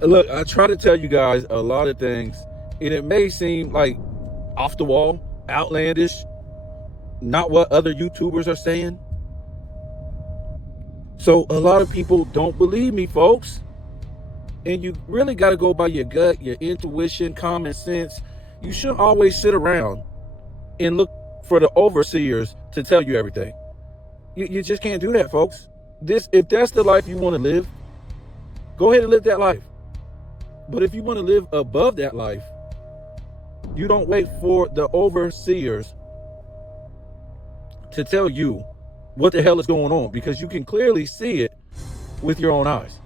Look, I try to tell you guys a lot of things, and it may seem like off the wall, outlandish, not what other YouTubers are saying. So a lot of people don't believe me, folks. And you really got to go by your gut, your intuition, common sense. You shouldn't always sit around and look for the overseers to tell you everything. You just can't do that, folks. If that's the life you want to live, go ahead and live that life. But if you want to live above that life, you don't wait for the overseers to tell you what the hell is going on, because you can clearly see it with your own eyes.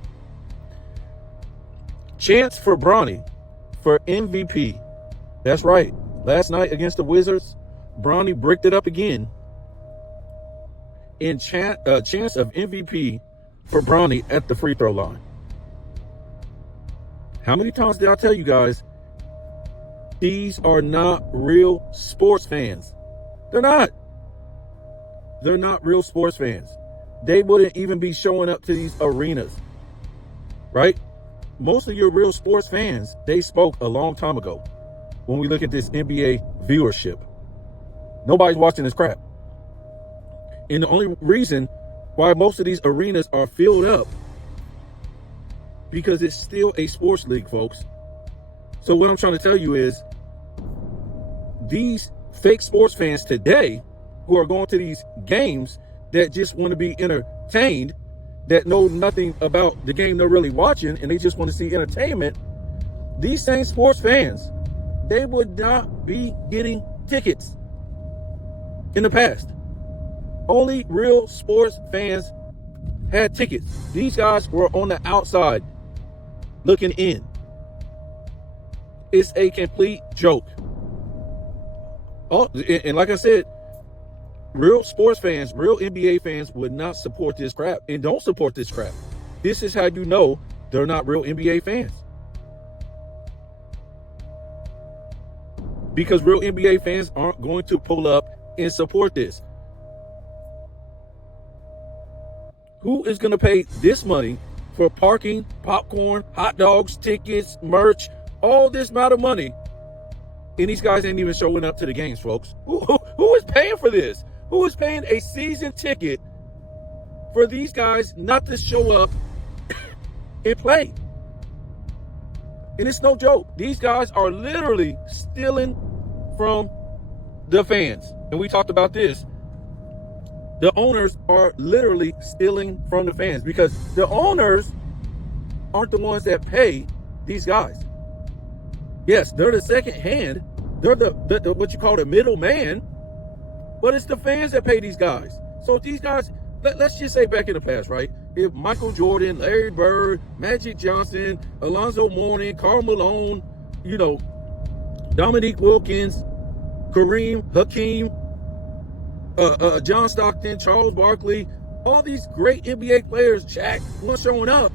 Chance for Bronny for MVP. That's right. Last night against the Wizards, Bronny bricked it up again. In chance of MVP for Bronny at the free throw line. How many times did I tell you guys, these are not real sports fans? They're not. They're not real sports fans. They wouldn't even be showing up to these arenas, right? Most of your real sports fans, they spoke a long time ago. When we look at this NBA viewership, nobody's watching this crap. And the only reason why most of these arenas are filled up, because it's still a sports league, folks. So what I'm trying to tell you is, these fake sports fans today who are going to these games that just want to be entertained, that know nothing about the game they're really watching, and they just want to see entertainment, these same sports fans, they would not be getting tickets in the past. Only real sports fans had tickets. These guys were on the outside looking in. It's a complete joke. Oh, and like I said, real sports fans, real NBA fans would not support this crap, and don't support this crap. This is how you know they're not real NBA fans. Because real NBA fans aren't going to pull up and support this. Who is going to pay this money for parking, popcorn, hot dogs, tickets, merch, all this amount of money? And these guys ain't even showing up to the games, folks. Who is paying for this? Who is paying a season ticket for these guys not to show up and play? And it's no joke. These guys are literally stealing from the fans. And we talked about this. The owners are literally stealing from the fans, because the owners aren't the ones that pay these guys. Yes, they're the second hand. They're the what you call the middleman, but it's the fans that pay these guys. So if these guys, let's just say back in the past, right? If Michael Jordan, Larry Bird, Magic Johnson, Alonzo Mourning, Karl Malone, Dominique Wilkins, Kareem, Hakeem, John Stockton, Charles Barkley, all these great NBA players, Shaq, weren't showing up.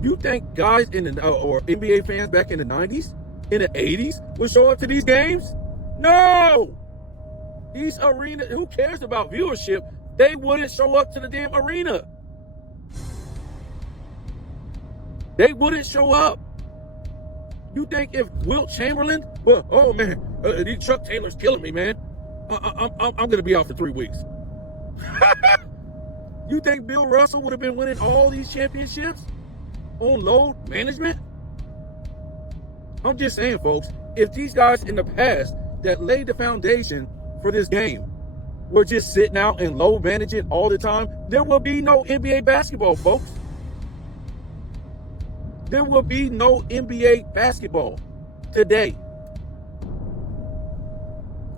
You think guys or NBA fans back in the 90s, in the 80s, would show up to these games? No! These arenas, who cares about viewership? They wouldn't show up to the damn arena. They wouldn't show up. You think if Wilt Chamberlain, well, oh man, Chuck Taylor's killing me, man. I'm going to be out for 3 weeks. You think Bill Russell would have been winning all these championships on load management? I'm just saying, folks, if these guys in the past that laid the foundation for this game were just sitting out and load managing all the time, there will be no NBA basketball, folks. There will be no NBA basketball today.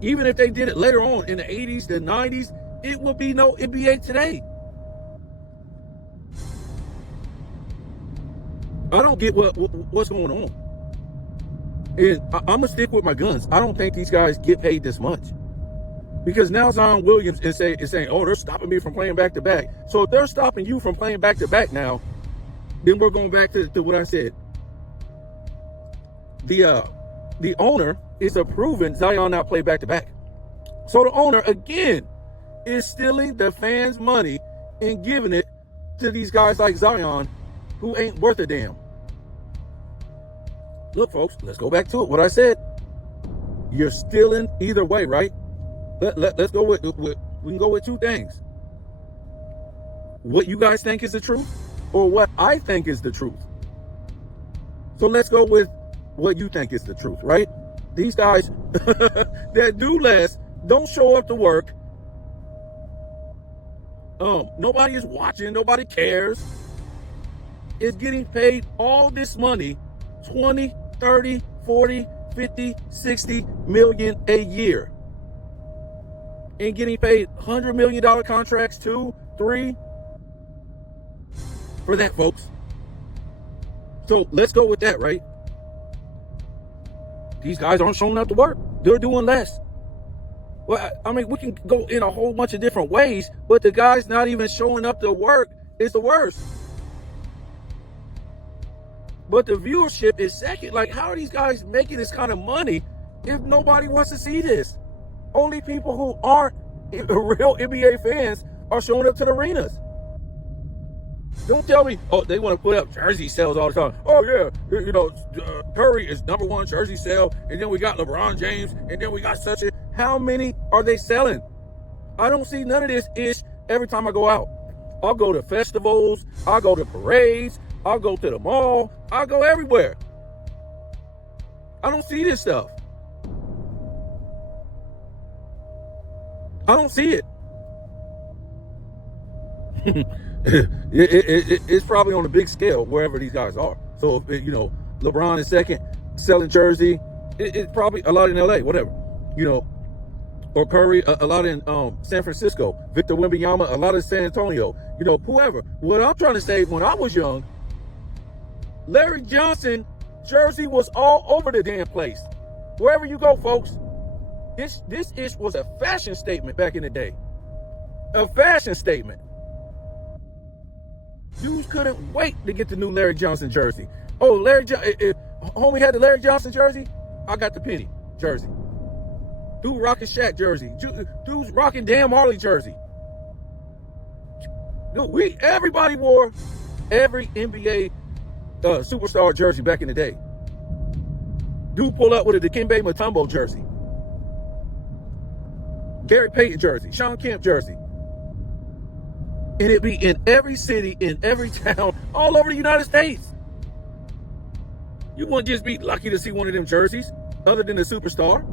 Even if they did it later on in the 80s, the 90s, it will be no NBA today. I don't get what's going on. And I'm going to stick with my guns. I don't think these guys get paid this much. Because now Zion Williams is saying, oh, they're stopping me from playing back-to-back. So if they're stopping you from playing back-to-back now, then we're going back to what I said. The owner is approving Zion not play back-to-back. So the owner, again, is stealing the fans' money and giving it to these guys like Zion who ain't worth a damn. Look, folks, let's go back to it. What I said, you're stealing either way, right? Let's go with we can go with two things. What you guys think is the truth or what I think is the truth. So let's go with what you think is the truth, right? These guys that do less, don't show up to work. Nobody is watching, nobody cares. Is getting paid all this money, 20, 30, 40, 50, 60 million a year. And getting paid $100 million contracts, 2, 3 for that, folks. So let's go with that, right? These guys aren't showing up to work. They're doing less. Well, I mean, we can go in a whole bunch of different ways, but the guys not even showing up to work is the worst. But the viewership is second. Like, how are these guys making this kind of money if nobody wants to see this? Only people who aren't real NBA fans are showing up to the arenas. Don't tell me, oh, they want to put up jersey sales all the time. Oh, yeah, Curry is #1 jersey sale, and then we got LeBron James, and then we got such a... How many are they selling? I don't see none of this ish every time I go out. I'll go to festivals, I'll go to parades, I'll go to the mall, I'll go everywhere. I don't see this stuff. I don't see it. It's probably on a big scale wherever these guys are. So if LeBron is second selling jersey, it's probably a lot in LA, whatever, or Curry a lot in San Francisco, Victor Wembanyama a lot in San Antonio, whoever. What I'm trying to say, when I was young, Larry Johnson jersey was all over the damn place. Wherever you go, folks, this ish was a fashion statement back in the day. A fashion statement. Dudes couldn't wait to get the new Larry Johnson jersey. Oh, homie had the Larry Johnson jersey, I got the Penny jersey. Dude rocking Shaq jersey. Dude's rocking Dan Marley jersey. Dude, everybody wore every NBA superstar jersey back in the day. Dude pull up with a Dikembe Mutombo jersey, Gary Payton jersey, Sean Kemp jersey. And it'd be in every city, in every town, all over the United States. You wouldn't just be lucky to see one of them jerseys, other than the superstar.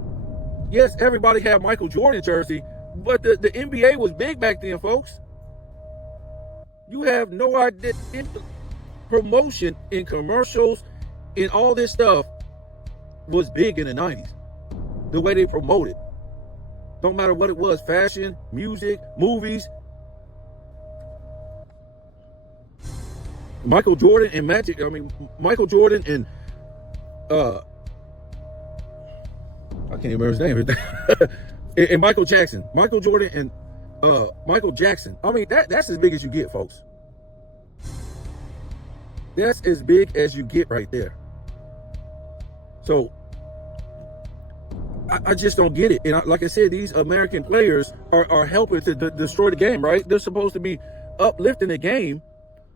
Yes, everybody had Michael Jordan jersey, but the NBA was big back then, folks. You have no idea. Promotion in commercials and all this stuff was big in the 90s. The way they promoted. Don't matter what it was, fashion, music, movies. Michael Jordan and Michael Jordan and I can't even remember his name. And Michael Jackson. Michael Jordan and Michael Jackson. I mean, that's as big as you get, folks. That's as big as you get right there. So I just don't get it. And like I said, these American players are helping to destroy the game, right? They're supposed to be uplifting the game,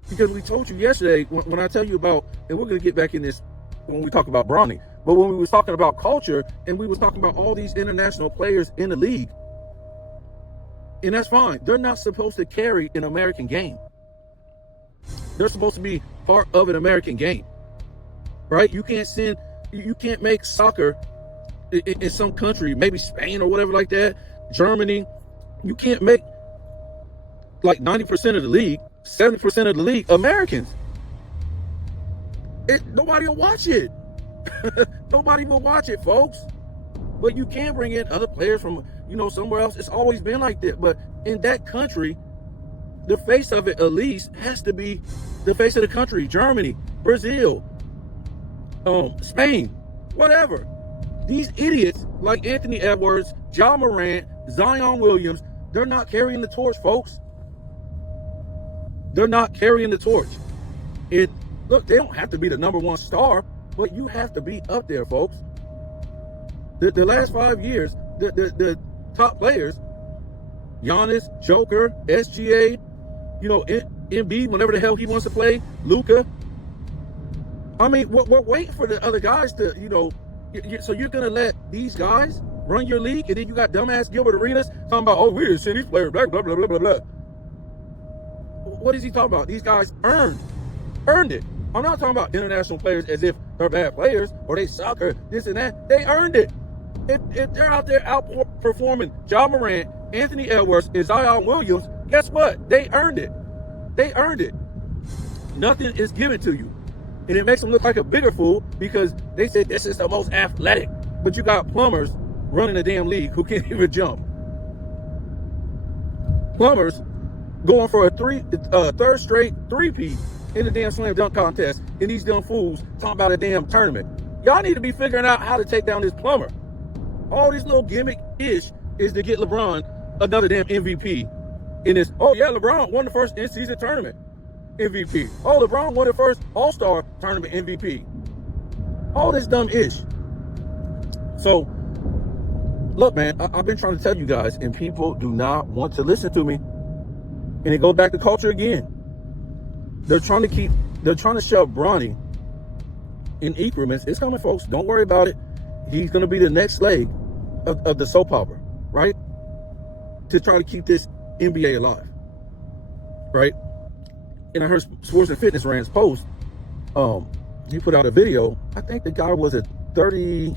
because we told you yesterday, when I tell you about, and we're going to get back in this when we talk about Bronny, but when we was talking about culture and we was talking about all these international players in the league, and that's fine. They're not supposed to carry an American game. They're supposed to be part of an American game, right? You can't make soccer in some country, maybe Spain or whatever like that, Germany. You can't make like 90% of the league, 70% of the league Americans. Nobody will watch it. Nobody will watch it, folks. But you can bring in other players from, somewhere else. It's always been like that. But in that country, the face of it at least has to be the face of the country. Germany, Brazil, Spain, whatever. These idiots like Anthony Edwards, John Morant, Zion Williams, they're not carrying the torch, folks. They're not carrying the torch. Look, they don't have to be the #1 star, but you have to be up there, folks. The last 5 years, the top players, Giannis, Joker, SGA, Embiid whenever the hell he wants to play, Luka. I mean, we're waiting for the other guys to, so you're going to let these guys run your league, and then you got dumbass Gilbert Arenas talking about, oh, we're a city player, blah, blah, blah, blah, blah, blah. What is he talking about? These guys earned it. I'm not talking about international players as if they're bad players or they suck or this and that. They earned it. If they're out there outperforming Ja Morant, Anthony Edwards, and Zion Williams, guess what? They earned it. They earned it. Nothing is given to you. And it makes them look like a bigger fool because they said this is the most athletic. But you got plumbers running the damn league who can't even jump. Plumbers going for a third straight three-peat in the damn slam dunk contest, and these dumb fools talking about a damn tournament. Y'all need to be figuring out how to take down this plumber. All this little gimmick-ish is to get LeBron another damn MVP in this. Oh yeah, LeBron won the first in-season tournament MVP. Oh, LeBron won the first All-Star tournament MVP. All this dumb ish. So, look, man, I've been trying to tell you guys, and people do not want to listen to me. And it goes back to culture again. They're trying to shove Bronny in increments. It's coming, folks. Don't worry about it. He's going to be the next leg of the soap opera, right? To try to keep this NBA alive, right? And I heard Sports and Fitness Rand's post. He put out a video. I think the guy was at 30.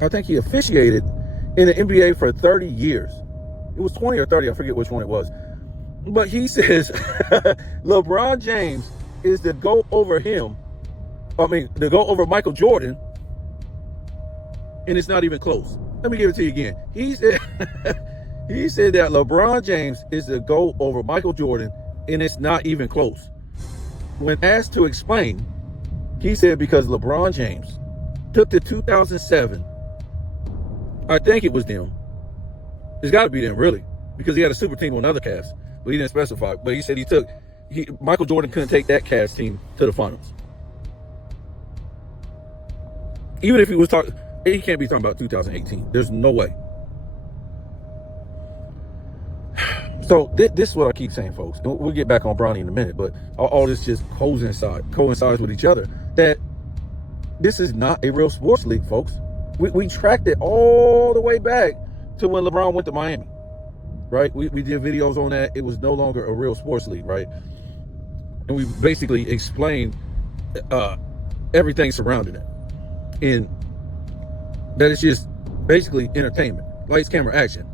I think he officiated in the NBA for 30 years. It was 20 or 30. I forget which one it was. But he says LeBron James is to go over him. I mean, to go over Michael Jordan. And it's not even close. Let me give it to you again. He said that LeBron James is to go over Michael Jordan, and it's not even close. When asked to explain, he said because LeBron James took the 2007, I think it was them. It's got to be them, really, because he had a super team on other cast, but he didn't specify. But he said Michael Jordan couldn't take that cast team to the finals. Even if he was talking, he can't be talking about 2018. There's no way. So this is what I keep saying, folks. We'll get back on Bronny in a minute, but all this just coincides with each other. That this is not a real sports league, folks. We tracked it all the way back to when LeBron went to Miami, right? We did videos on that. It was no longer a real sports league, right? And we basically explained everything surrounding it. And that it's just basically entertainment. Lights, camera, action.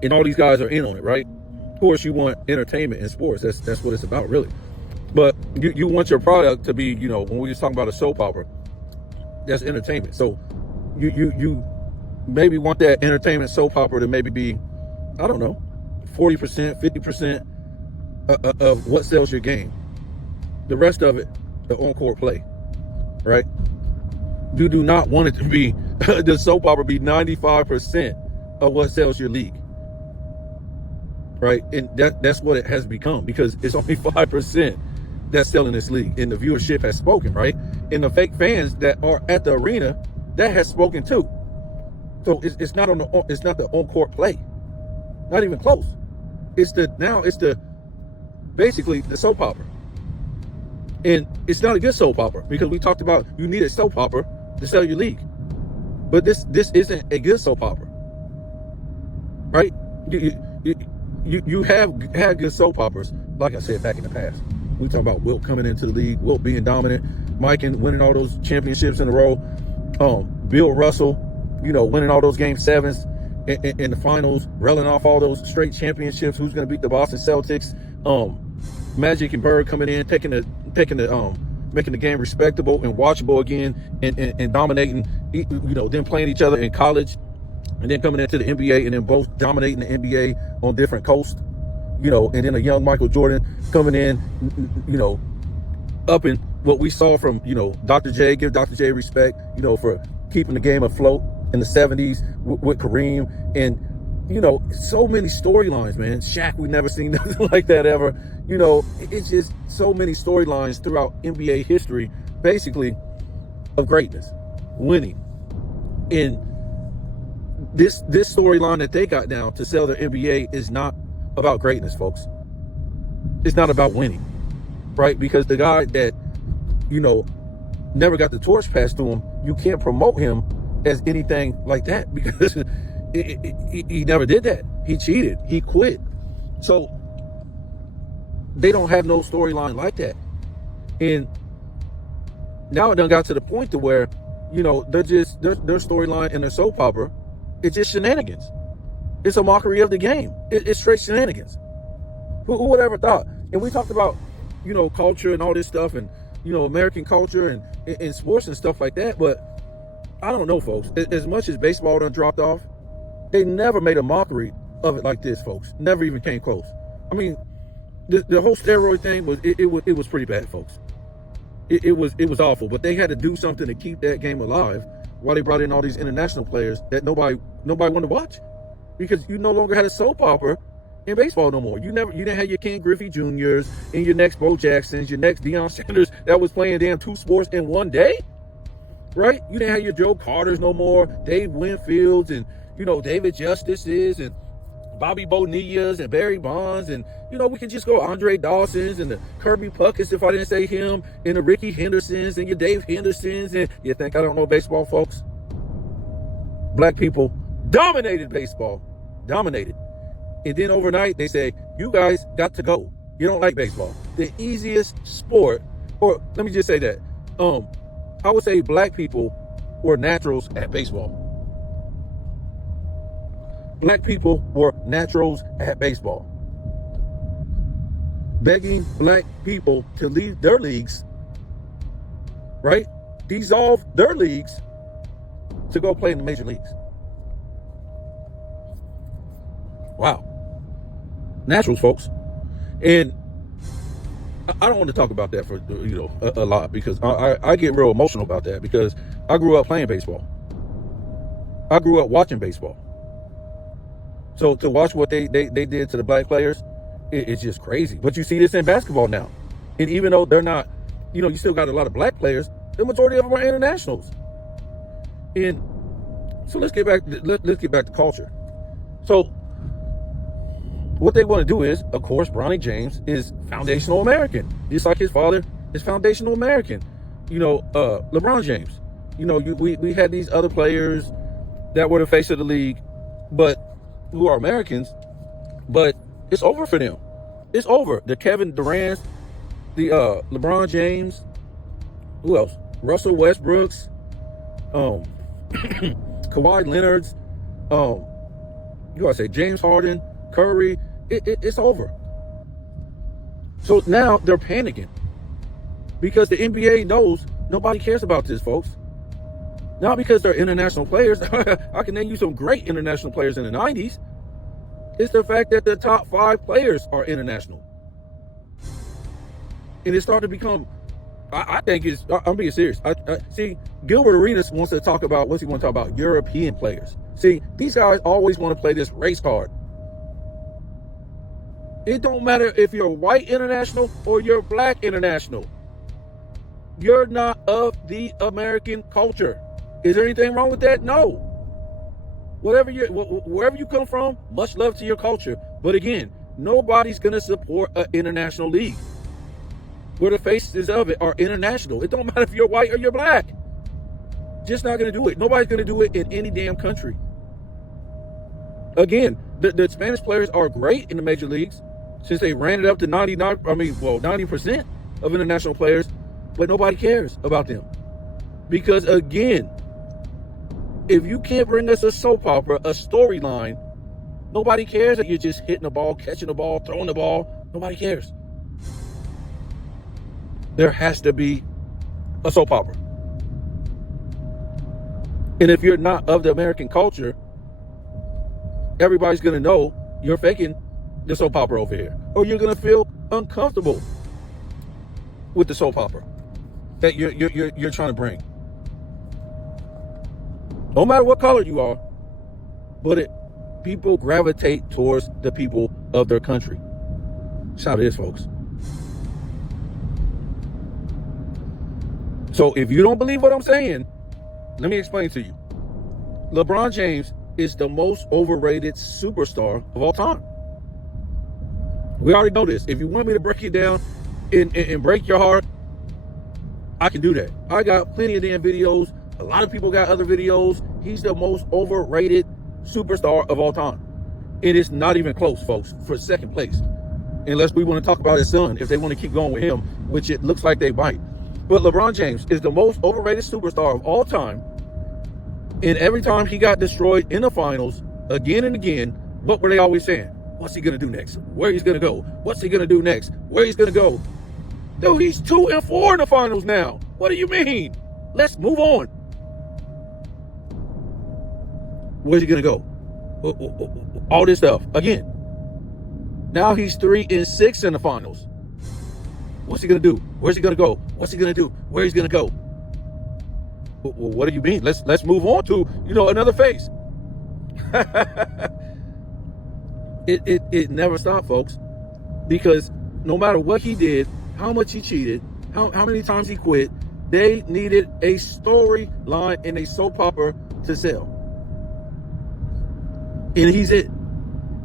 And all these guys are in on it, right? Of course, you want entertainment in sports. That's what it's about, really. But you want your product to be, when we was talking about a soap opera, that's entertainment. So you maybe want that entertainment soap opera to maybe be, I don't know, 40%, 50% of what sells your game. The rest of it, the on-court play, right? You do not want it to be, the soap opera be 95% of what sells your league. Right, and that's what it has become, because it's only 5% that's selling this league, and the viewership has spoken, right? And the fake fans that are at the arena, that has spoken too. So it's not the on-court play, not even close. It's basically the soap opera, and it's not a good soap opera, because we talked about you need a soap opera to sell your league, but this isn't a good soap opera, right? You have had good soap operas, like I said, back in the past. We talk about Wilt coming into the league, Wilt being dominant, Mike and winning all those championships in a row, Bill Russell, winning all those game sevens in the finals, reeling off all those straight championships. Who's going to beat the Boston Celtics? Magic and Bird coming in, making the game respectable and watchable again, and dominating, them playing each other in college. And then coming into the NBA, and then both dominating the NBA on different coasts, and then a young Michael Jordan coming in, upping what we saw from, Dr. J, give Dr. J respect, for keeping the game afloat in the 70s with Kareem. And, so many storylines, man. Shaq, we never seen nothing like that ever. It's just so many storylines throughout NBA history, basically, of greatness, winning. And this storyline that they got now to sell their NBA is not about greatness, folks. It's not about winning, right? Because the guy that, you know, never got the torch passed to him, you can't promote him as anything like that because he never did that. He cheated. He quit. So they don't have no storyline like that. And now it done got to the point to where, you know, their storyline and their soap opera, it's just shenanigans. It's a mockery of the game. It's straight shenanigans. Who would ever thought? And we talked about, you know, culture and all this stuff and, you know, American culture and sports and stuff like that. But I don't know, folks. As much as baseball done dropped off, they never made a mockery of it like this, folks. Never even came close. I mean, the whole steroid thing was it was pretty bad, folks. It was awful. But they had to do something to keep that game alive while they brought in all these international players that nobody wanted to watch, because you no longer had a soap opera in baseball no more. You didn't have your Ken Griffey Juniors and your next Bo Jacksons, your next Deion Sanders that was playing damn 2 sports in one day, right? You didn't have your Joe Carters no more, Dave Winfields and, you know, David Justices and Bobby Bonillas and Barry Bonds, and, you know, we can just go Andre Dawsons and the Kirby Pucketts, if I didn't say him, and the Ricky Hendersons and your Dave Hendersons. And you think I don't know baseball, folks? Black people dominated baseball. Dominated. And then overnight, they say, you guys got to go. You don't like baseball. The easiest sport, or let me just say that, I would say black people were naturals at baseball. Black people were naturals at baseball. Begging black people to leave their leagues, right? Dissolve their leagues to go play in the major leagues. Wow. Naturals, folks. And I don't want to talk about that for, you know, a lot, because I get real emotional about that, because I grew up playing baseball. I grew up watching baseball. So to watch what they did to the black players, it's just crazy. But you see this in basketball now. And even though they're not, you know, you still got a lot of black players, the majority of them are internationals. And so let's get back to culture. So what they want to do is, of course, Bronny James is foundational American, just like his father is foundational American. You know, LeBron James. You know, we had these other players that were the face of the league, but who are Americans, but it's over for them. It's over. The Kevin Durant, the LeBron James, who else? Russell Westbrooks, Kawhi Leonard's, you gotta say James Harden, Curry. It's over. So now they're panicking because the NBA knows nobody cares about this, folks. Not because they're international players. I can name you some great international players in the 90s. It's the fact that the top 5 players are international. And it's starting to become, I think it's, I'm being serious. See, Gilbert Arenas wants to talk about, what's he want to talk about? European players. See, these guys always want to play this race card. It don't matter if you're white international or you're black international. You're not of the American culture. Is there anything wrong with that? No. Wherever you come from, much love to your culture. But again, nobody's going to support an international league where the faces of it are international. It don't matter if you're white or you're black. Just not going to do it. Nobody's going to do it in any damn country. Again, the Spanish players are great in the major leagues since they ran it up to 90% of international players, but nobody cares about them. Because again, if you can't bring us a soap opera, a storyline, nobody cares that you're just hitting the ball, catching the ball, throwing the ball. Nobody cares. There has to be a soap opera. And if you're not of the American culture, everybody's going to know you're faking the soap opera over here. Or you're going to feel uncomfortable with the soap opera that you're trying to bring. No matter what color you are, but people gravitate towards the people of their country. That's how it is, folks. So if you don't believe what I'm saying, let me explain to you. LeBron James is the most overrated superstar of all time. We already know this. If you want me to break it down and break your heart, I can do that. I got plenty of damn videos. A lot of people got other videos. He's the most overrated superstar of all time. It is not even close, folks, for second place. Unless we want to talk about his son, if they want to keep going with him, which it looks like they might. But LeBron James is the most overrated superstar of all time. And every time he got destroyed in the finals, again and again, what were they always saying? What's he going to do next? Where he's going to go? What's he going to do next? Where he's going to go? Dude, he's 2-4 in the finals now. What do you mean? Let's move on. Where's he going to go? All this stuff. Again. Now he's 3-6 in the finals. What's he going to do? Where's he going to go? What's he going to do? Where he's going to go? Well, what do you mean? Let's move on to, another phase. It never stopped, folks. Because no matter what he did, how much he cheated, how many times he quit, they needed a storyline and a soap opera to sell. And he's it.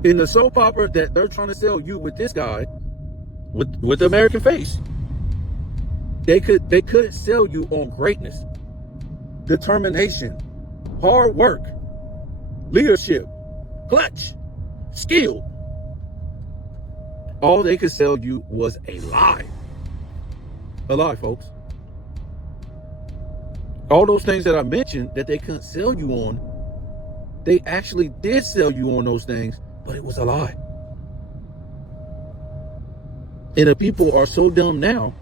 In the soap opera that they're trying to sell you with this guy, with the American face, they couldn't sell you on greatness, determination, hard work, leadership, clutch, skill. All they could sell you was a lie. A lie, folks. All those things that I mentioned that they couldn't sell you on, they actually did sell you on those things, but it was a lie. And the people are so dumb now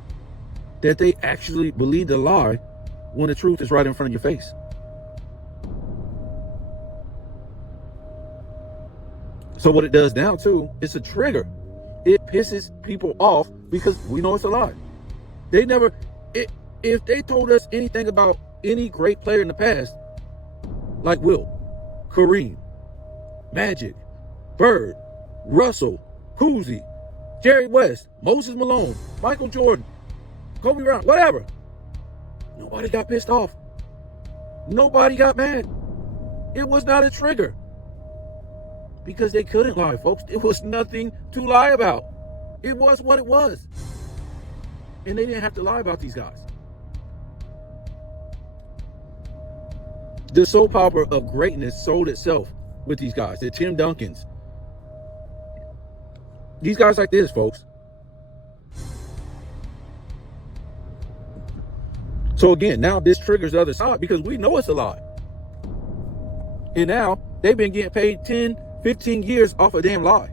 that they actually believe the lie when the truth is right in front of your face. So what it does now too, it's a trigger. It pisses people off because we know it's a lie. If they told us anything about any great player in the past, like Will, Kareem, Magic, Bird, Russell, Cousy, Jerry West, Moses Malone, Michael Jordan, Kobe Bryant, whatever, nobody got pissed off. Nobody got mad. It was not a trigger. Because they couldn't lie, folks. It was nothing to lie about. It was what it was. And they didn't have to lie about these guys. The soap opera of greatness sold itself with these guys. The Tim Duncans. These guys like this, folks. So again, now this triggers the other side because we know it's a lie. And now they've been getting paid 10, 15 years off a damn lie.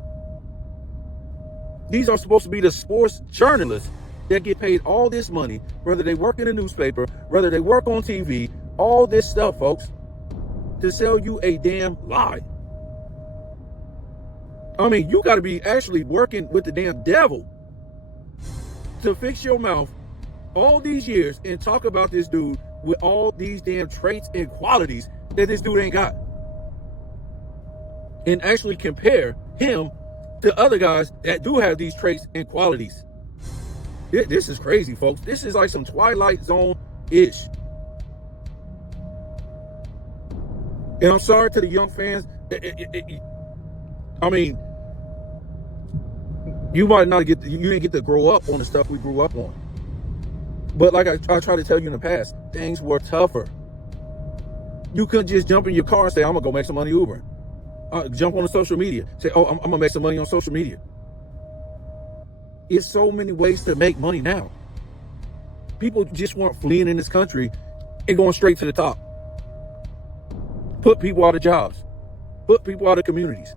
These are supposed to be the sports journalists that get paid all this money, whether they work in a newspaper, whether they work on TV, all this stuff, folks, to sell you a damn lie. I mean, you got to be actually working with the damn devil to fix your mouth all these years and talk about this dude with all these damn traits and qualities that this dude ain't got. And actually compare him to other guys that do have these traits and qualities. This is crazy, folks. This is like some Twilight Zone-ish. And I'm sorry to the young fans. I mean, you didn't get to grow up on the stuff we grew up on. But like I tried to tell you in the past, things were tougher. You couldn't just jump in your car and say, I'm going to go make some money Ubering. Jump on the social media. Say, I'm going to make some money on social media. It's so many ways to make money now. People just weren't fleeing in this country and going straight to the top. Put people out of jobs. Put people out of communities.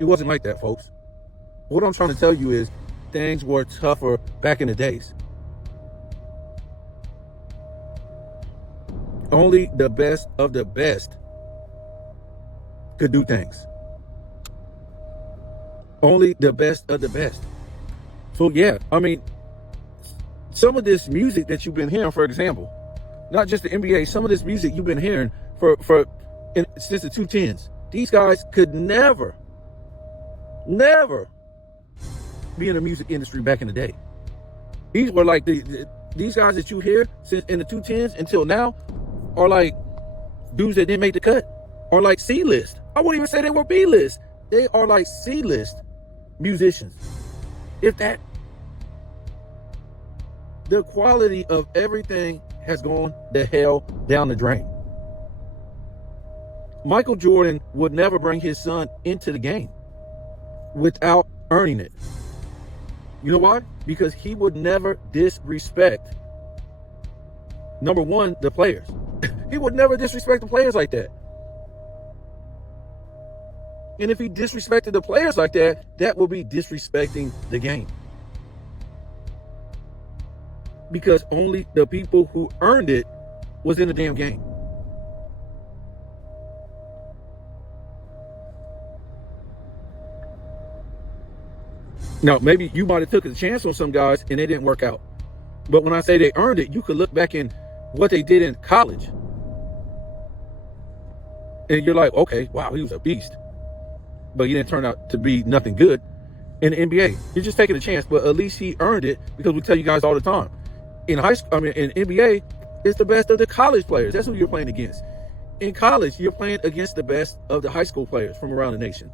It wasn't like that, folks. What I'm trying to tell you is things were tougher back in the days. Only the best of the best could do things. Only the best of the best. So yeah, I mean, some of this music that you've been hearing, for example, not just the NBA, some of this music you've been hearing since the 2010s, these guys could never be in the music industry back in the day. These were like these guys that you hear since in the 2010s until now are like dudes that didn't make the cut, or like C-list. I wouldn't even say they were B-list. They are like C-list musicians. If that, the quality of everything has gone the hell down the drain. Michael Jordan would never bring his son into the game without earning it. You know why? Because he would never disrespect, number one, the players. He would never disrespect the players like that. And if he disrespected the players like that, that would be disrespecting the game. Because only the people who earned it was in the damn game. Now, maybe you might have took a chance on some guys and they didn't work out. But when I say they earned it, you could look back in what they did in college. And you're like, okay, wow, he was a beast. But he didn't turn out to be nothing good. In the NBA, you're just taking a chance, but at least he earned it, because we tell you guys all the time. In high school, in NBA, it's the best of the college players. That's who you're playing against. In college, you're playing against the best of the high school players from around the nation.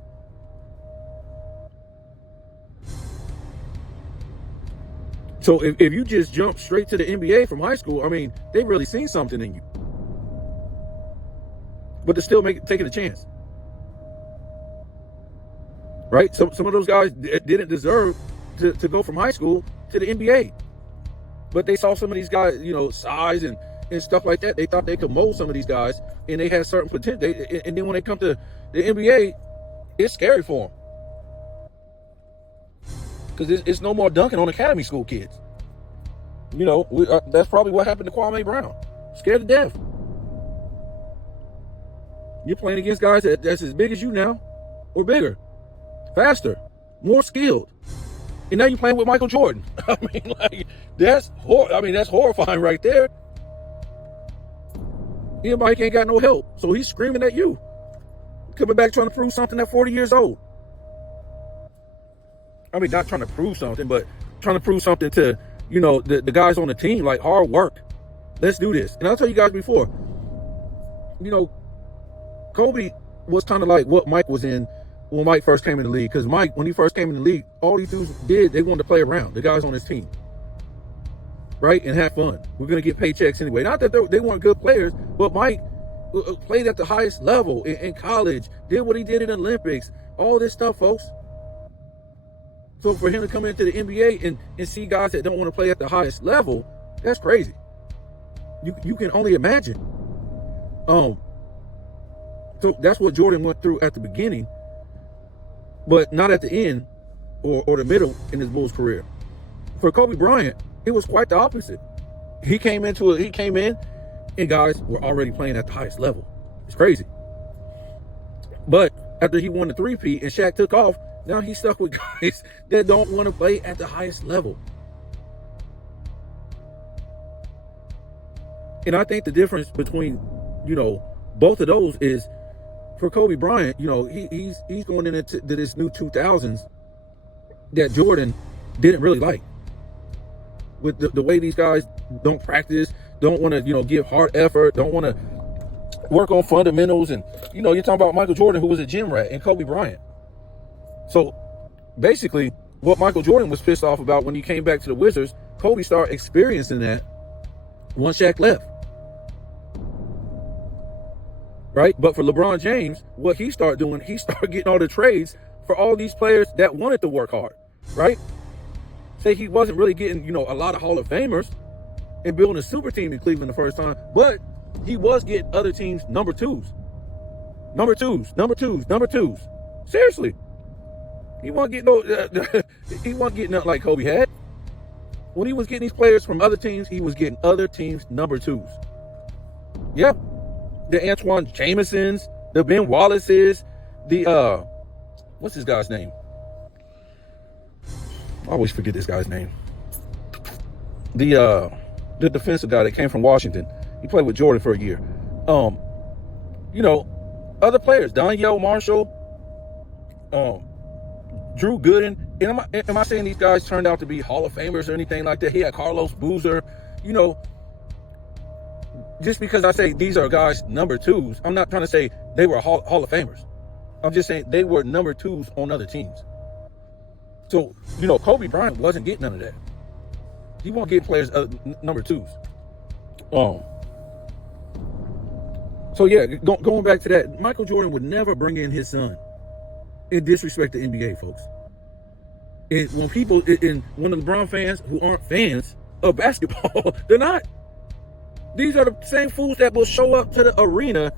So if you just jump straight to the NBA from high school, they've really seen something in you. But they're still taking a chance. Right? Some of those guys didn't deserve to go from high school to the NBA. But they saw some of these guys, size and stuff like that. They thought they could mold some of these guys, and they had certain potential. And then when they come to the NBA, it's scary for them. Because it's no more dunking on academy school kids. That's probably what happened to Kwame Brown. Scared to death. You're playing against guys that's as big as you now, or bigger, faster, more skilled. And now you're playing with Michael Jordan. That's horrifying right there. Mike ain't got no help, so he's screaming at you. Coming back trying to prove something at 40 years old. Not trying to prove something, but trying to prove something to, the guys on the team, like hard work. Let's do this. And I'll tell you guys before, Kobe was kind of like what Mike was in when Mike first came in the league. Because Mike, when he first came in the league, all these dudes did, they wanted to play around, the guys on his team. Right? And have fun. We're going to get paychecks anyway. Not that they weren't good players, but Mike played at the highest level in college, did what he did in the Olympics, all this stuff, folks. So for him to come into the NBA and see guys that don't want to play at the highest level, that's crazy. You can only imagine. So that's what Jordan went through at the beginning, but not at the end or the middle in his Bulls career. For Kobe Bryant, it was quite the opposite. He came in and guys were already playing at the highest level. It's crazy. But after he won the three-peat and Shaq took off, now he's stuck with guys that don't want to play at the highest level. And I think the difference between, both of those is, for Kobe Bryant, he's going into this new 2000s that Jordan didn't really like. With the way these guys don't practice, don't want to, give hard effort, don't want to work on fundamentals. And, you're talking about Michael Jordan, who was a gym rat, and Kobe Bryant. So basically, what Michael Jordan was pissed off about when he came back to the Wizards, Kobe started experiencing that once Shaq left. Right? But for LeBron James, what he started doing, he started getting all the trades for all these players that wanted to work hard. Right? Say he wasn't really getting, a lot of Hall of Famers and building a super team in Cleveland the first time, but he was getting other teams number twos. Seriously. He wasn't getting nothing like Kobe had. When he was getting these players from other teams, he was getting other teams number twos. Yeah. The Antoine Jamesons, the Ben Wallaces, the what's this guy's name? I always forget this guy's name. The defensive guy that came from Washington. He played with Jordan for a year. Other players, Donyell Marshall, Drew Gooden. And am I saying these guys turned out to be Hall of Famers or anything like that? He had Carlos Boozer. Just because I say these are guys number twos, I'm not trying to say they were Hall of Famers. I'm just saying they were number twos on other teams. So, Kobe Bryant wasn't getting none of that. He won't get players number twos. So yeah, going back to that, Michael Jordan would never bring in his son and disrespect the NBA, folks. And when the LeBron fans who aren't fans of basketball, they're not. These are the same fools that will show up to the arena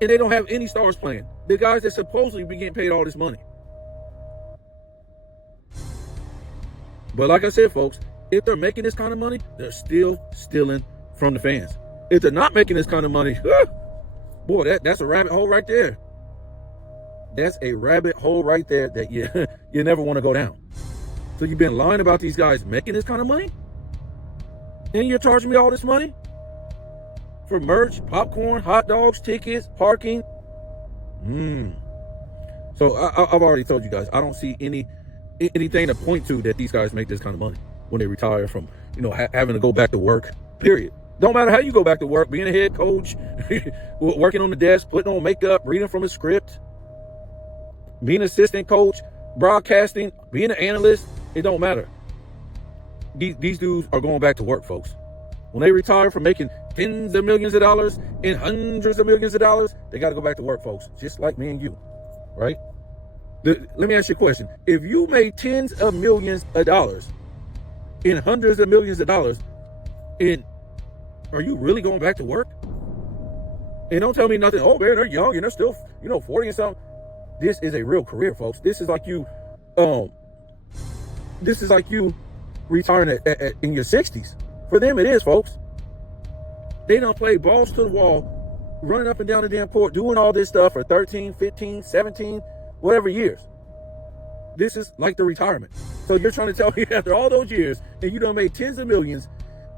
and they don't have any stars playing. The guys that supposedly be getting paid all this money. But like I said, folks, if they're making this kind of money, they're still stealing from the fans. If they're not making this kind of money, boy, that's a rabbit hole right there. That's a rabbit hole right there that you never want to go down. So you've been lying about these guys making this kind of money? And you're charging me all this money? For merch, popcorn, hot dogs, tickets, parking? So I've already told you guys, I don't see anything to point to that these guys make this kind of money when they retire from, having to go back to work, period. Don't matter how you go back to work, being a head coach, working on the desk, putting on makeup, reading from a script, being an assistant coach, broadcasting, being an analyst, it don't matter. These dudes are going back to work, folks. When they retire from making tens of millions of dollars and hundreds of millions of dollars, they got to go back to work, folks, just like me and you, right? Let me ask you a question. If you made tens of millions of dollars and hundreds of millions of dollars, are you really going back to work? And don't tell me nothing, oh man, they're young and they're still, 40 and something. This is a real career, folks. This is like you retiring in your 60s. For them, it is, folks. They don't play balls to the wall, running up and down the damn court, doing all this stuff for 13, 15, 17, whatever years. This is like the retirement. So you're trying to tell me after all those years, and you done made tens of millions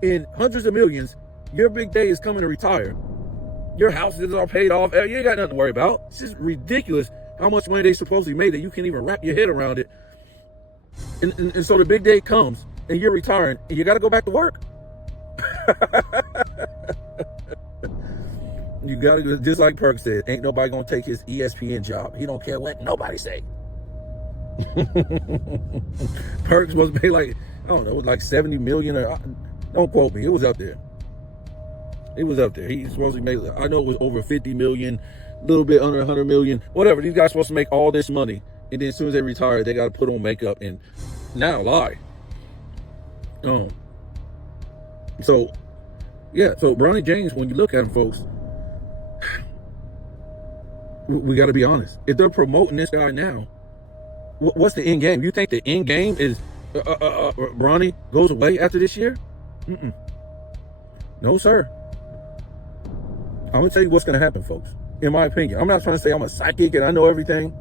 and hundreds of millions, your big day is coming to retire. Your houses are paid off. You ain't got nothing to worry about. It's just ridiculous how much money they supposedly made that you can't even wrap your head around it. And so the big day comes, and you're retiring, and you got to go back to work. You got to, just like Perk said, ain't nobody going to take his ESPN job. He don't care what nobody say. Perk's supposed to pay like 70 million or, don't quote me, it was up there. It was up there. He supposedly made, I know it was over 50 million, a little bit under 100 million, whatever. These guys supposed to make all this money, and then as soon as they retire, they got to put on makeup and not lie. So Bronny James, when you look at him, folks, we got to be honest. If they're promoting this guy now, what's the end game? You think the end game is Bronny goes away after this year? No, sir. I'm going to tell you what's going to happen, folks, in my opinion. I'm not trying to say I'm a psychic and I know everything,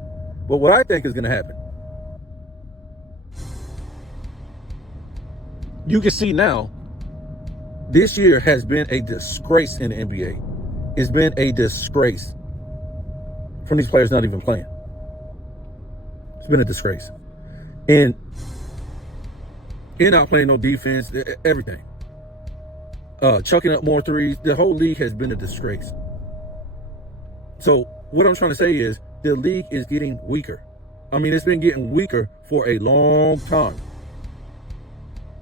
but what I think is going to happen. You can see now, this year has been a disgrace in the NBA. It's been a disgrace from these players not even playing. It's been a disgrace. And not playing no defense, everything. Chucking up more threes. The whole league has been a disgrace. So what I'm trying to say is the league is getting weaker. I mean, it's been getting weaker for a long time.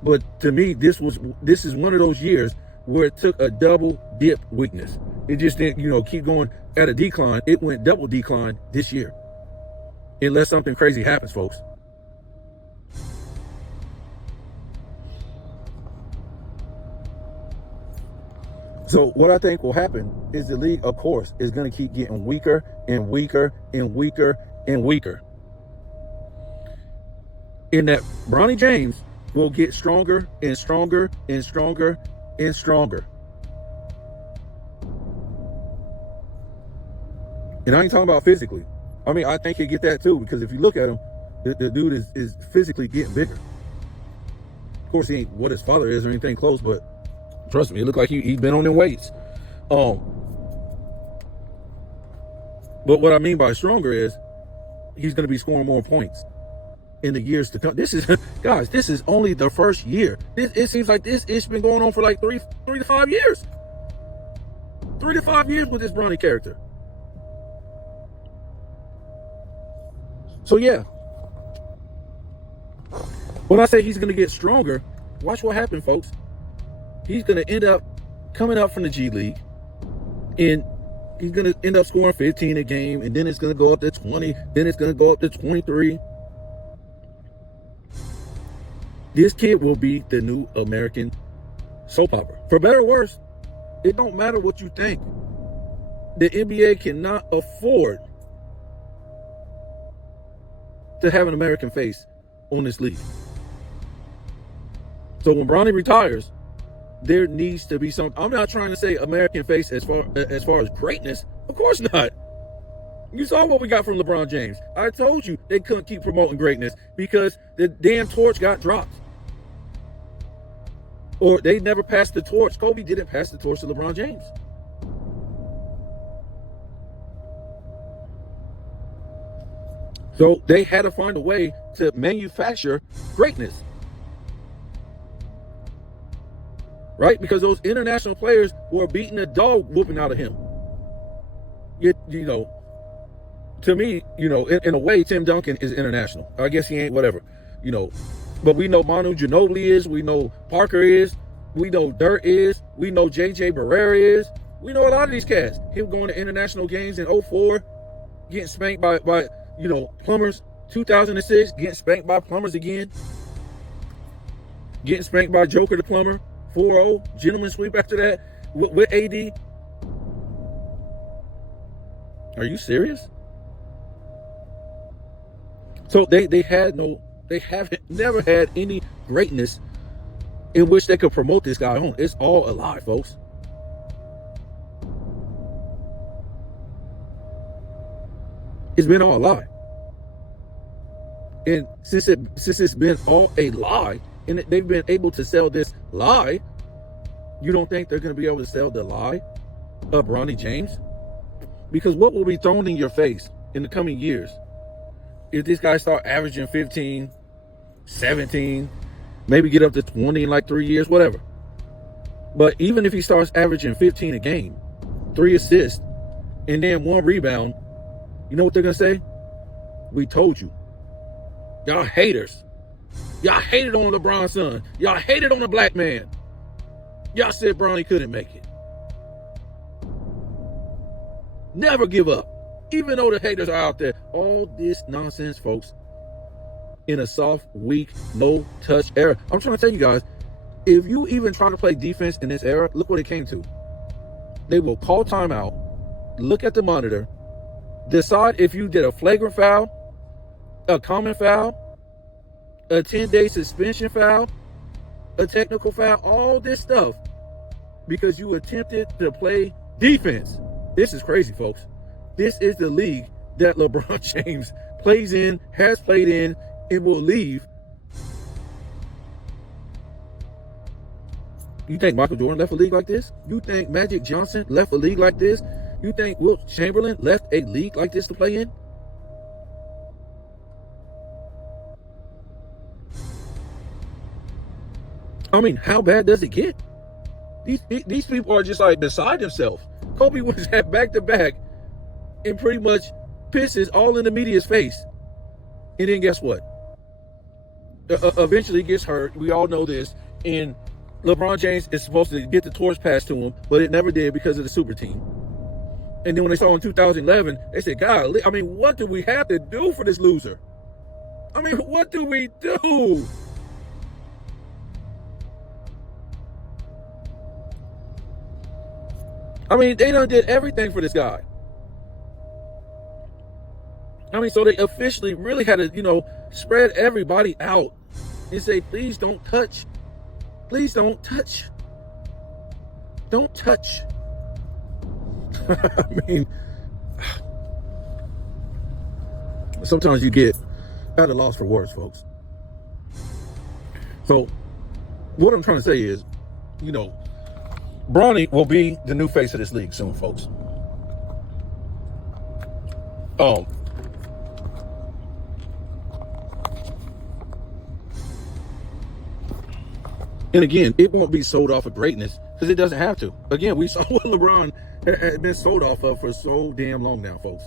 But to me, this is one of those years where it took a double dip weakness. It just didn't, keep going at a decline. It went double decline this year. Unless something crazy happens, folks. So what I think will happen is the league, of course, is going to keep getting weaker and weaker and weaker and weaker. In that Bronny James will get stronger and stronger and stronger and stronger. And I ain't talking about physically. I mean, I think he'll get that too, because if you look at him, the dude is physically getting bigger. Of course, he ain't what his father is or anything close, but trust me, it looked like he's been on them weights. But what I mean by stronger is he's going to be scoring more points in the years to come. This is, guys, this is only the first year. It seems like it's been going on for like three to 5 years. 3 to 5 years with this Bronny character. So yeah, when I say he's going to get stronger, watch what happens, folks. He's going to end up coming up from the G League, and he's going to end up scoring 15 a game, and then it's going to go up to 20, then it's going to go up to 23. This kid will be the new American soap opera. For better or worse, it don't matter what you think. The NBA cannot afford to have an American face on this league. So when Bronny retires, there needs to be some. I'm not trying to say American face as far as greatness. Of course not. You saw what we got from LeBron James. I told you they couldn't keep promoting greatness because the damn torch got dropped. Or they never passed the torch. Kobe didn't pass the torch to LeBron James. So they had to find a way to manufacture greatness. Right? Because those international players were beating the dog whooping out of him. You know, to me, you know, in a way, Tim Duncan is international. I guess he ain't, whatever, you know. But we know Manu Ginobili is. We know Parker is. We know Dirt is. We know J.J. Barrera is. We know a lot of these cats. Him going to international games in 2004, getting spanked by you know, Plumbers. 2006, getting spanked by Plumbers again. Getting spanked by Joker the Plumber. 4-0, gentleman sweep after that with AD. Are you serious? So they haven't never had any greatness in which they could promote this guy on. It's all a lie, folks. It's been all a lie. And since it's been all a lie, and they've been able to sell this lie, you don't think they're going to be able to sell the lie of Bronny James? Because what will be thrown in your face in the coming years if these guys start averaging 15, 17, maybe get up to 20 in like 3 years, whatever. But even if he starts averaging 15 a game, 3 assists, and then 1 rebound, you know what they're going to say? We told you. Y'all haters. Y'all hated on LeBron's son. Y'all hated on the black man. Y'all said Bronny couldn't make it. Never give up. Even though the haters are out there. All this nonsense, folks, in a soft, weak, no-touch era. I'm trying to tell you guys, if you even try to play defense in this era, look what it came to. They will call timeout, look at the monitor, decide if you did a flagrant foul, a common foul, a 10-day suspension foul, a technical foul, all this stuff, because you attempted to play defense. This is crazy, folks. This is the league that LeBron James plays in, has played in, and will leave. You think Michael Jordan left a league like this? You think Magic Johnson left a league like this? You think Wilt Chamberlain left a league like this to play in? I mean, how bad does it get? These people are just like beside themselves. Kobe was at back-to-back and pretty much pisses all in the media's face. And then guess what? Eventually gets hurt. We all know this. And LeBron James is supposed to get the torch passed to him, but it never did because of the super team. And then when they saw in 2011, they said, God, I mean, what do we have to do for this loser? I mean, what do we do? I mean, they done did everything for this guy. I mean, so they officially really had to, you know, spread everybody out and say, please don't touch. Please don't touch. Don't touch. I mean, sometimes you get at a loss for words, folks. So what I'm trying to say is, you know, Bronny will be the new face of this league soon, folks. And again, it won't be sold off of greatness because it doesn't have to. Again, we saw what LeBron had been sold off of for so damn long now, folks.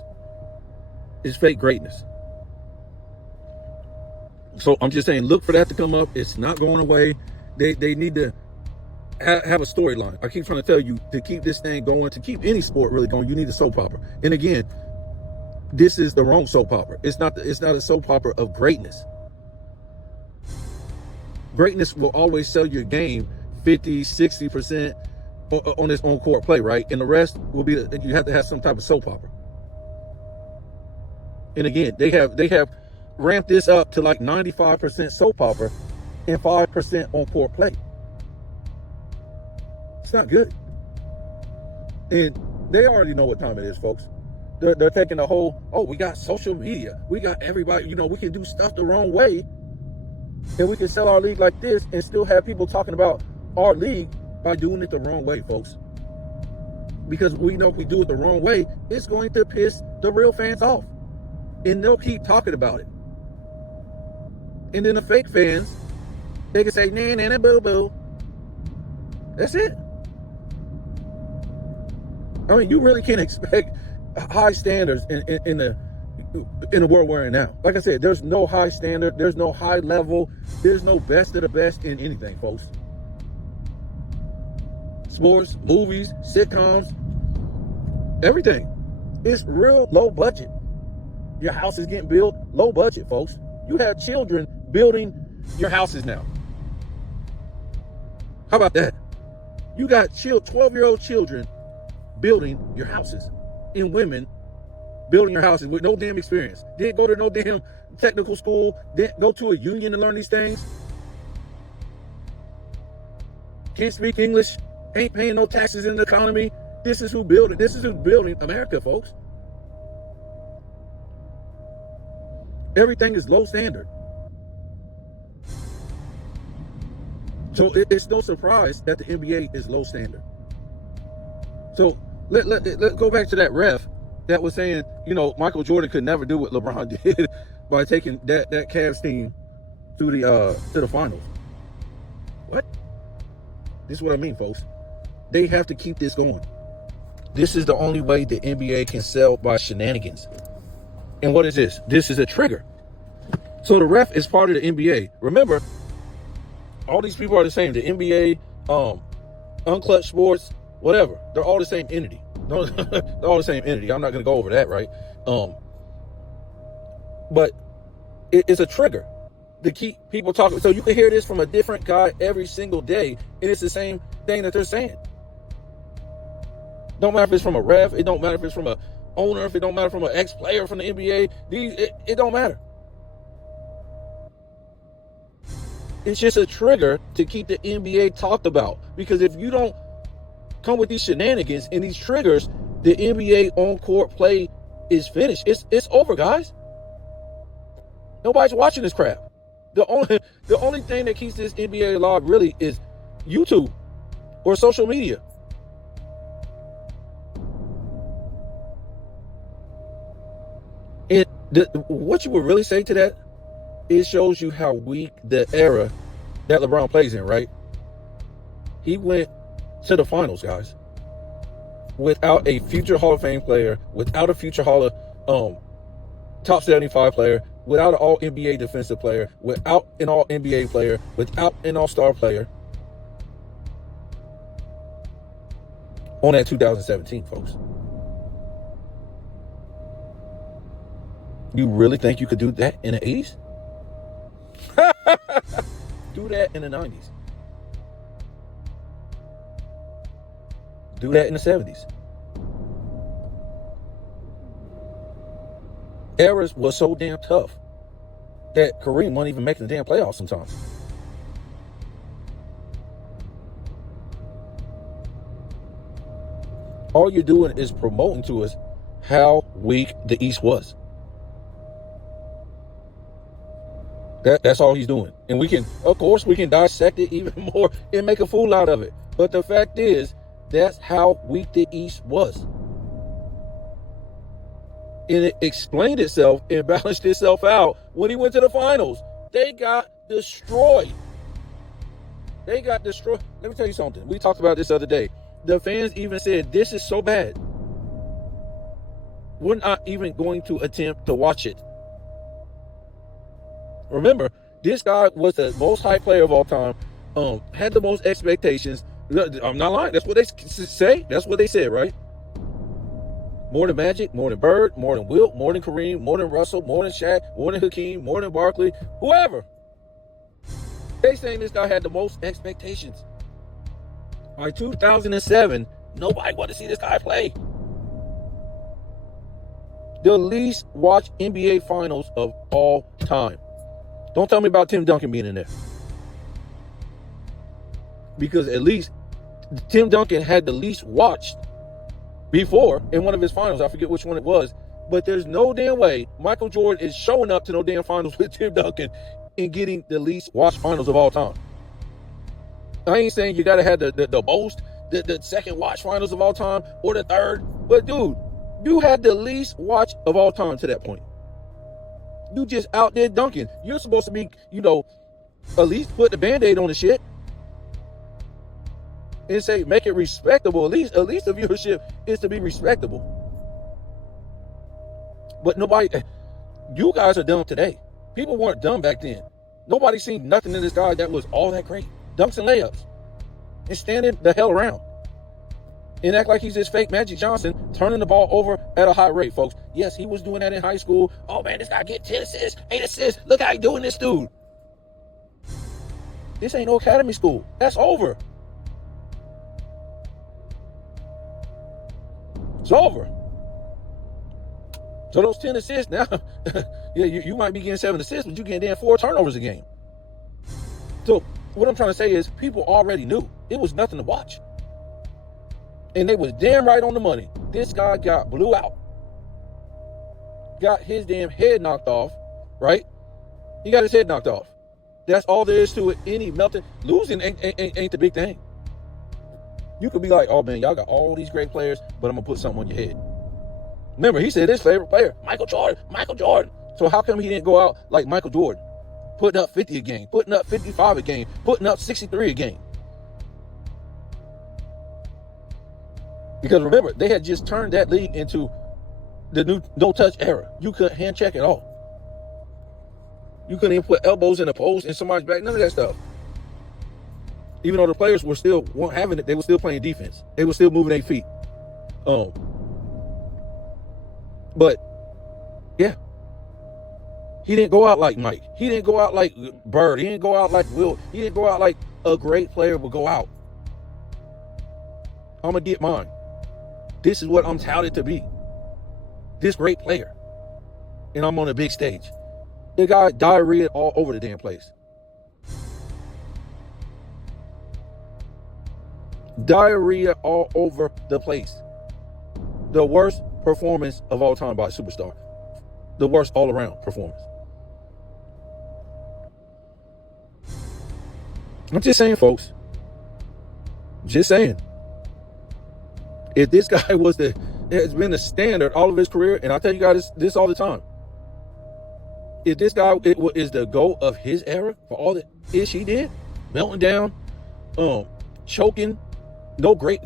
It's fake greatness. So I'm just saying, look for that to come up. It's not going away. They need to have a storyline. I keep trying to tell you, to keep this thing going, to keep any sport really going, you need a soap opera. And again, this is the wrong soap opera. It's not a soap opera of greatness. Greatness will always sell your game 50, 60% on its own court play, right? And the rest will be, you have to have some type of soap opera. And again, they have ramped this up to like 95% soap opera and 5% on court play. It's not good. And they already know what time it is, folks. They're taking the whole, oh, we got social media. We got everybody, we can do stuff the wrong way. And we can sell our league like this and still have people talking about our league by doing it the wrong way, folks. Because we know if we do it the wrong way, it's going to piss the real fans off. And they'll keep talking about it. And then the fake fans, they can say, nah, nah, nah, boo, boo. That's it. I mean, you really can't expect high standards in the world we're in now. Like I said, there's no high standard, there's no high level, there's no best of the best in anything, folks. Sports, movies, sitcoms, everything. It's real low budget. Your house is getting built low budget, folks. You have children building your houses now. How about that? You got 12-year-old children building your houses, and women building your houses with no damn experience. Didn't go to no damn technical school, didn't go to a union to learn these things. Can't speak English, ain't paying no taxes in the economy. This is who's building America, folks. Everything is low standard. So it's no surprise that the NBA is low standard. So let's go back to that ref that was saying, Michael Jordan could never do what LeBron did by taking that Cavs team to the finals. What? This is what I mean, folks. They have to keep this going. This is the only way the NBA can sell by shenanigans. And what is this? This is a trigger. So the ref is part of the NBA. Remember, all these people are the same. The NBA, Unclutch Sports, whatever. They're all the same entity. They're all the same entity. I'm not going to go over that, right? But it's a trigger to keep people talking. So you can hear this from a different guy every single day, and it's the same thing that they're saying. Don't matter if it's from a ref. It don't matter if it's from a owner. If it don't matter from an ex-player from the NBA. It don't matter. It's just a trigger to keep the NBA talked about. Because if you don't come with these shenanigans and these triggers, the NBA on-court play is finished. It's over, guys. Nobody's watching this crap. The only thing that keeps this NBA alive really is YouTube or social media. And what you would really say to that, it shows you how weak the era that LeBron plays in, right? He went to the finals, guys, without a future Hall of Fame player, without a future Hall of top 75 player, without an All-NBA defensive player, without an All-NBA player, without an All-Star player on that 2017, folks. You really think you could do that in the 80s? Do that in the 90s. Do that in the 70s. Eras was so damn tough that Kareem wasn't even making the damn playoffs sometimes. All you're doing is promoting to us how weak the East was. That's all he's doing. And we can dissect it even more and make a fool out of it. But the fact is, that's how weak the East was. And it explained itself and balanced itself out when he went to the finals. They got destroyed. Let me tell you something. We talked about this the other day. The fans even said, this is so bad, we're not even going to attempt to watch it. Remember, This guy was the most hyped player of all time. Had the most expectations. I'm not lying. That's what they say. That's what they said, right? More than Magic, more than Bird, more than Wilt, more than Kareem, more than Russell, more than Shaq, more than Hakeem, more than Barkley, whoever. They saying this guy had the most expectations. By 2007, nobody wanted to see this guy play. The least watched NBA Finals of all time. Don't tell me about Tim Duncan being in there. Because at least Tim Duncan had the least watched before in one of his finals. I forget which one it was. But there's no damn way Michael Jordan is showing up to no damn finals with Tim Duncan and getting the least watched finals of all time. I ain't saying you got to have the most, the second watch finals of all time or the third. But dude, you had the least watch of all time to that point. You just out there dunking. You're supposed to be, at least put the Band-Aid on the shit. And say, make it respectable. At least the viewership is to be respectable. But nobody, you guys are dumb today. People weren't dumb back then. Nobody seen nothing in this guy that was all that great. Dunks and layups. And standing the hell around. And act like he's this fake Magic Johnson, turning the ball over at a high rate, folks. Yes, he was doing that in high school. Oh man, this guy get 10 assists, 8 assists. Look how he doing this, dude. This ain't no academy school. That's over. It's over. So those 10 assists now, yeah, you might be getting 7 assists, but you getting damn 4 turnovers a game. So what I'm trying to say is people already knew. It was nothing to watch. And they was damn right on the money. This guy got blew out. Got his damn head knocked off, right? He got his head knocked off. That's all there is to it. Any melting. Losing ain't the big thing. You could be like, oh man, y'all got all these great players, but I'm going to put something on your head. Remember, he said his favorite player, Michael Jordan. So how come he didn't go out like Michael Jordan? Putting up 50 a game, putting up 55 a game, putting up 63 a game. Because remember, they had just turned that league into the new no-touch era. You couldn't hand check at all. You couldn't even put elbows in the post in somebody's back, none of that stuff. Even though the players weren't having it, they were still playing defense. They were still moving their feet. But yeah, he didn't go out like Mike. He didn't go out like Bird. He didn't go out like Will. He didn't go out like a great player would go out. I'm going to get mine. This is what I'm touted to be. This great player. And I'm on a big stage. The guy diarrhea all over the damn place. Diarrhea all over the place. The worst performance of all time by a superstar. The worst all-around performance. I'm just saying, folks. Just saying. If this guy has been the standard all of his career, and I tell you guys this all the time. If this guy is the GOAT of his era for all the ish he did, melting down, choking,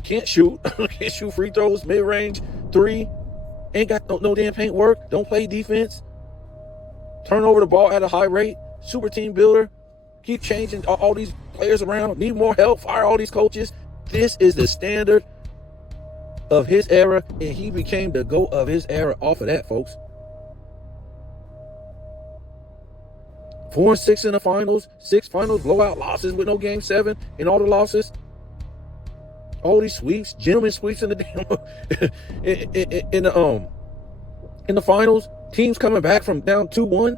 can't shoot, can't shoot free throws, mid-range, 3, ain't got no damn paint work, don't play defense, turn over the ball at a high rate, super team builder, keep changing all these players around, need more help, fire all these coaches. This is the standard of his era, and he became the GOAT of his era off of that, folks. 4-6 in the finals, 6 finals blowout losses with no game 7 in all the losses. All these sweeps, gentlemen sweeps in the in the finals. Teams coming back from down 2-1.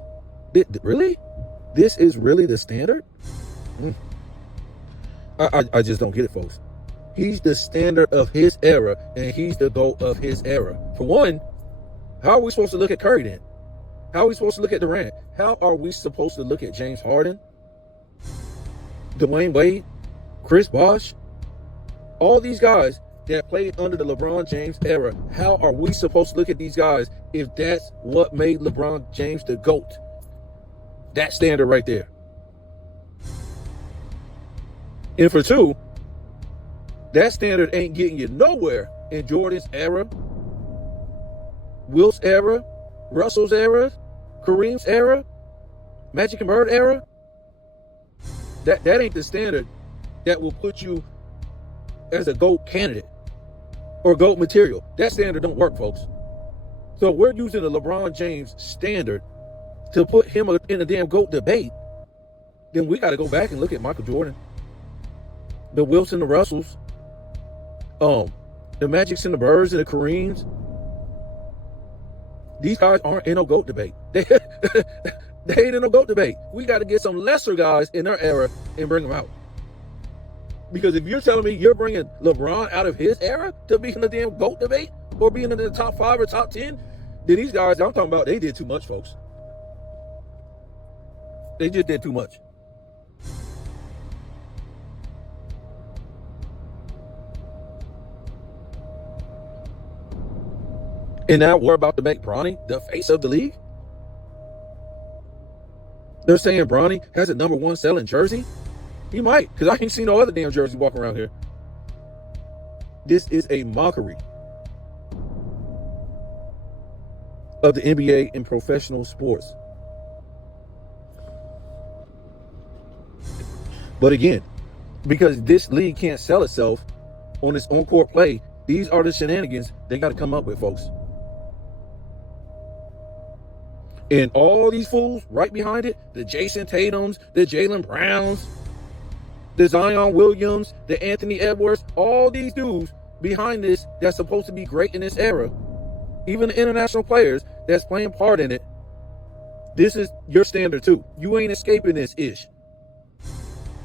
Really? This is really the standard? I just don't get it, folks. He's the standard of his era, and he's the GOAT of his era. For one, how are we supposed to look at Curry then? How are we supposed to look at Durant? How are we supposed to look at James Harden, Dwayne Wade, Chris Bosh? All these guys that played under the LeBron James era. How are we supposed to look at these guys if that's what made LeBron James the GOAT? That standard right there. And for two, that standard ain't getting you nowhere in Jordan's era, Wilt's era, Russell's era, Kareem's era, Magic and Bird era. That ain't the standard that will put you as a GOAT candidate or GOAT material. That standard don't work, folks. So we're using the LeBron James standard to put him in a damn GOAT debate. Then we got to go back and look at Michael Jordan, the Wilson, the Russells, the Magics and the Birds and the Kareems. These guys aren't in no GOAT debate. They ain't in no GOAT debate. We got to get some lesser guys in their era and bring them out. Because if you're telling me you're bringing LeBron out of his era to be in the damn GOAT debate or being in the top 5 or top 10, then these guys I'm talking about, they did too much, folks. They just did too much. And now we're about to make Bronny the face of the league. They're saying Bronny has a #1 selling jersey. He might, because I ain't seen no other damn jersey walking around here. This is a mockery of the NBA and professional sports. But again, because this league can't sell itself on its on-court play, these are the shenanigans they got to come up with, folks. And all these fools right behind it, the Jason Tatums, the Jaylen Browns, the Zion Williams, the Anthony Edwards, all these dudes behind this that's supposed to be great in this era, even the international players that's playing part in it, this is your standard too. You ain't escaping this ish.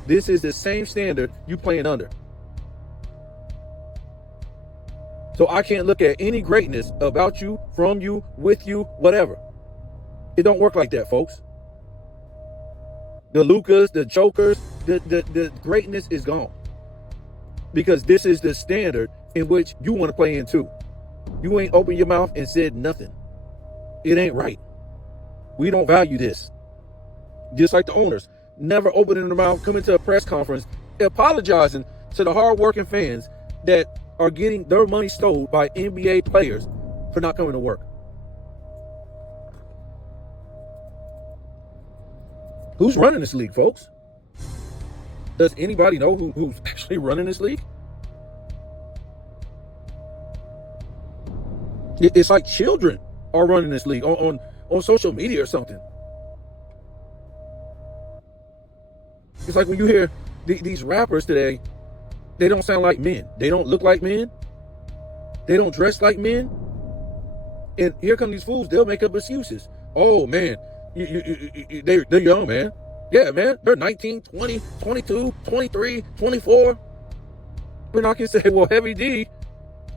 This is the same standard you playing under. So I can't look at any greatness about you, from you, with you, whatever. It don't work like that, folks. The Lucas, the Jokers, the greatness is gone. Because this is the standard in which you want to play in too. You ain't opened your mouth and said nothing. It ain't right. We don't value this. Just like the owners, never opening their mouth, coming to a press conference, apologizing to the hardworking fans that are getting their money stole by NBA players for not coming to work. Who's running this league, folks? Does anybody know who's actually running this league? It's like children are running this league on social media or something. It's like when you hear these rappers today, they don't sound like men. They don't look like men. They don't dress like men. And here come these fools. They'll make up excuses. Oh, man. They're young, man. Yeah, man. They're 19, 20, 22, 23, 24. And I can say, well, Heavy D,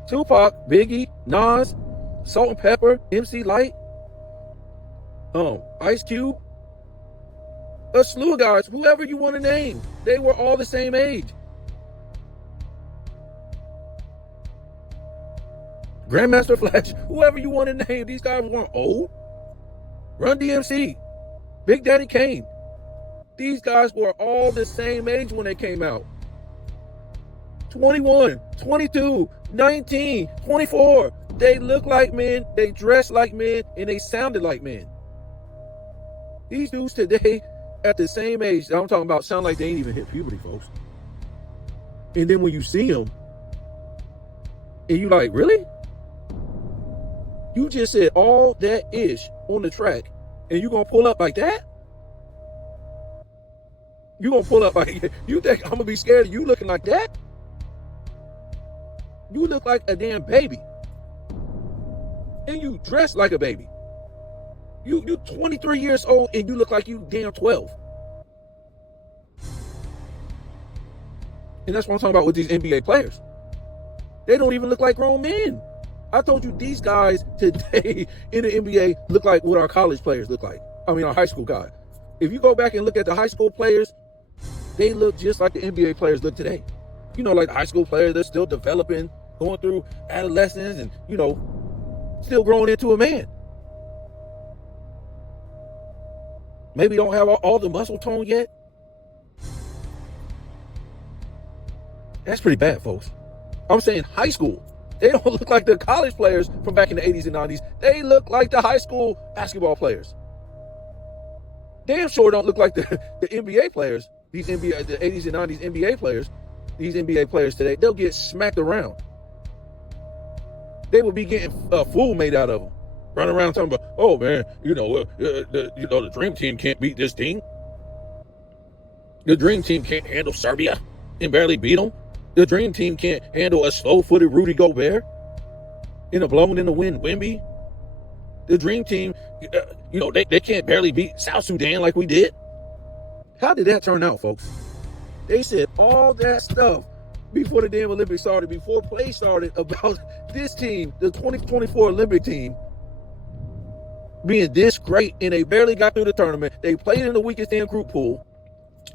Tupac, Biggie, Nas, Salt and Pepper, MC Light, Ice Cube, a slew of guys, whoever you want to name, they were all the same age. Grandmaster Flash, whoever you want to name, these guys weren't old. Run DMC, Big Daddy Kane. These guys were all the same age when they came out. 21, 22, 19, 24. They looked like men, they dressed like men, and they sounded like men. These dudes today, at the same age, I'm talking about, sound like they ain't even hit puberty, folks. And then when you see them, and you like, really? You just said all that ish on the track, and you gonna pull up like that? You gonna pull up like, you think I'm gonna be scared of you looking like that? You look like a damn baby. And you dress like a baby. You 23 years old and you look like you damn 12. And that's what I'm talking about with these NBA players. They don't even look like grown men. I told you these guys today in the NBA look like what our college players look like. I mean, our high school guys. If you go back and look at the high school players, they look just like the NBA players look today. You know, like the high school players, they're still developing, going through adolescence and, you know, still growing into a man. Maybe don't have all the muscle tone yet. That's pretty bad, folks. I'm saying high school. They don't look like the college players from back in the 80s and 90s. They look like the high school basketball players. Damn sure don't look like the NBA players. these NBA, the 80s and 90s NBA players, these NBA players today, they'll get smacked around. They will be getting a fool made out of them. Running around talking about, oh man, the dream team can't beat this team. The dream team can't handle Serbia and barely beat them. The dream team can't handle a slow-footed Rudy Gobert in a blown in the wind Wemby. The dream team, they can't barely beat South Sudan like we did. How did that turn out, folks? They said all that stuff before the damn Olympics started, before play started, about this team, the 2024 Olympic team, being this great, and they barely got through the tournament. They played in the weakest damn group pool.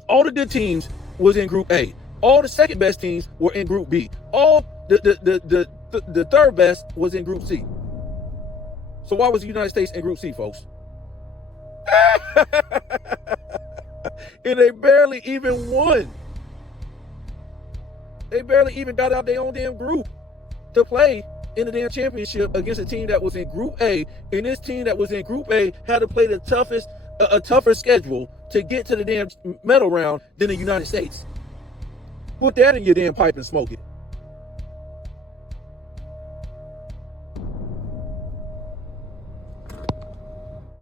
All the good teams was in Group A. All the second best teams were in Group B. All the third best was in Group C. So why was the United States in Group C, folks? And they barely even won. They barely even got out their own damn group to play in the damn championship against a team that was in Group A. And this team that was in Group A had to play a tougher schedule to get to the damn medal round than the United States. Put that in your damn pipe and smoke it.